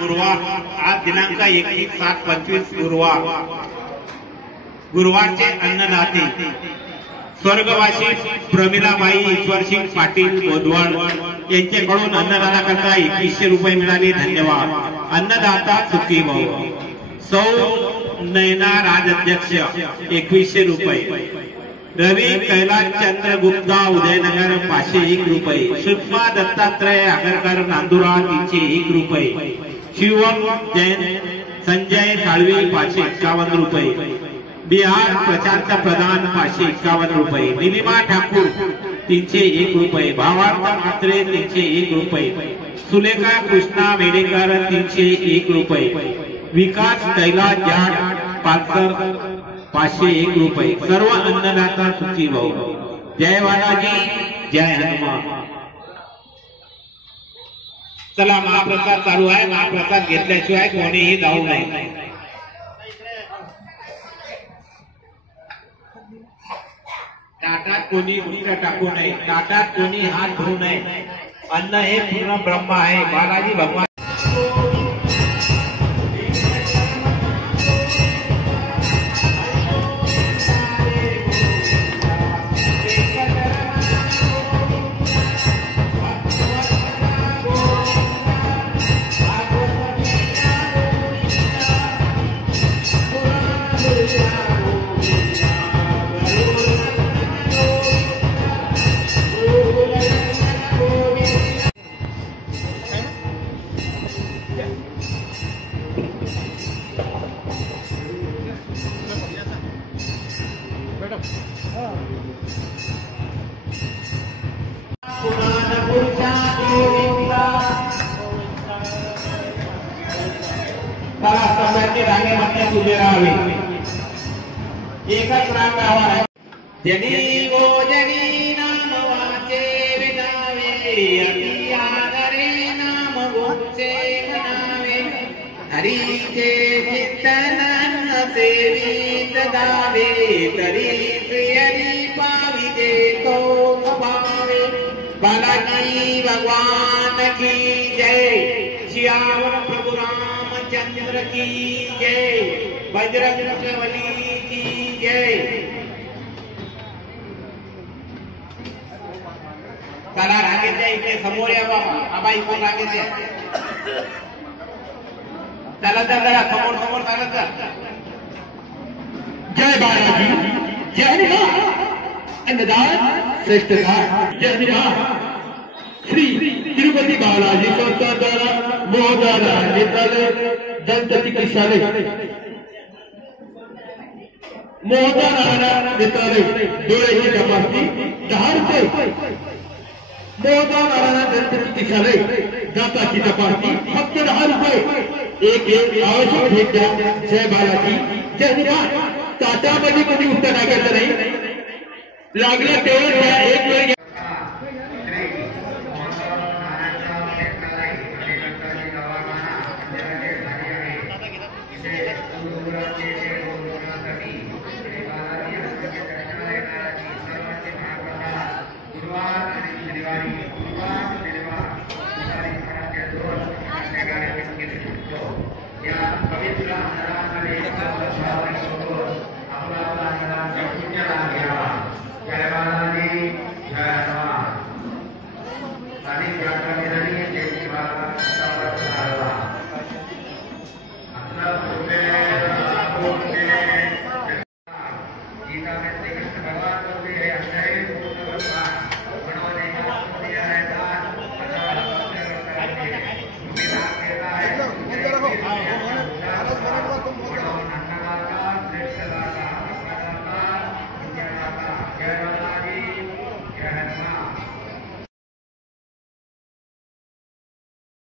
गुरुवार आज दिनांक 21/7/25 गुरुवारचे अन्नदाते स्वर्गवासी प्रमिलाबाई ईश्वरसिंग पाटील बोधवड यांच्याकडून अन्नदाता करता 2100 रुपये मिळाले। धन्यवाद। अन्नदाता सुखी भाऊ। सौ नयना राजाध्यक्ष 2100 रुपये। रवि कैलाश चंद्र गुप्ता उदयनगर 501 रुपये। सुषमा दत्तात्रय आगरकर नांदुरा 301 रुपये। शिवम जैन संजय साळवी 551 रुपये। बिहार प्रशांत प्रधान 551 रुपये। नीलिमा ठाकूर 301 रुपये। भावार्थ मात्रे 301 रुपये। सुलेखा कृष्णा मेडेकर 301 रुपये। विकास कैलाश जाट पालकर 501 रुपये। सर्व अन्नदाता सुखी भाऊ। जय बालाजी जय हनुमान। चला महाप्रसाद चालू आहे। महाप्रसाद घेतल्याशिवाय कोणीही जाऊ नये। ताटात कोणी उलट टाकू नये। ताटात कोणी हात धुवू नये। अन्न हे पूर्ण ब्रह्म आहे। बालाजी भगवान रांगेमध्ये उभे राहावे। एकच रांग राहावा। जनी वो जनी नाम वाचे विनावे अति आदरे नाम गोचे मनावे हरीचे चिंतन सेवित गावे तरी प्रियरी पाविजे तो भावे। बालाजी भगवान की जय। सियावर प्रभु रामचंद्र की जय। बजरंगबली की जय। चला रांगेत या। इथे समोर या बाबा। आबा इकडून रांगेत या। चला जरा समोर समोर चालत जा। जय बालाजी जय हनुमान। अन्नदान श्रेष्ठ जय हनुमान। श्री तिरुपति बालाजी संस्था द्वारा मोहदाना नेत्रालय दंत चिकित्सालय मोहदाना नेत्रालय डोळ्याची तपासणी 10 रुपये। मोहदाना दंत चिकित्सालय दाताची तपासणी फक्त 10 रुपये। एक आवश्यक भेट द्या। जय बालाजी जय हनुमान। ताटामध्ये कोणी उत्तर टाकायचं नाही। लागलं तेवढं द्या। एक वेळ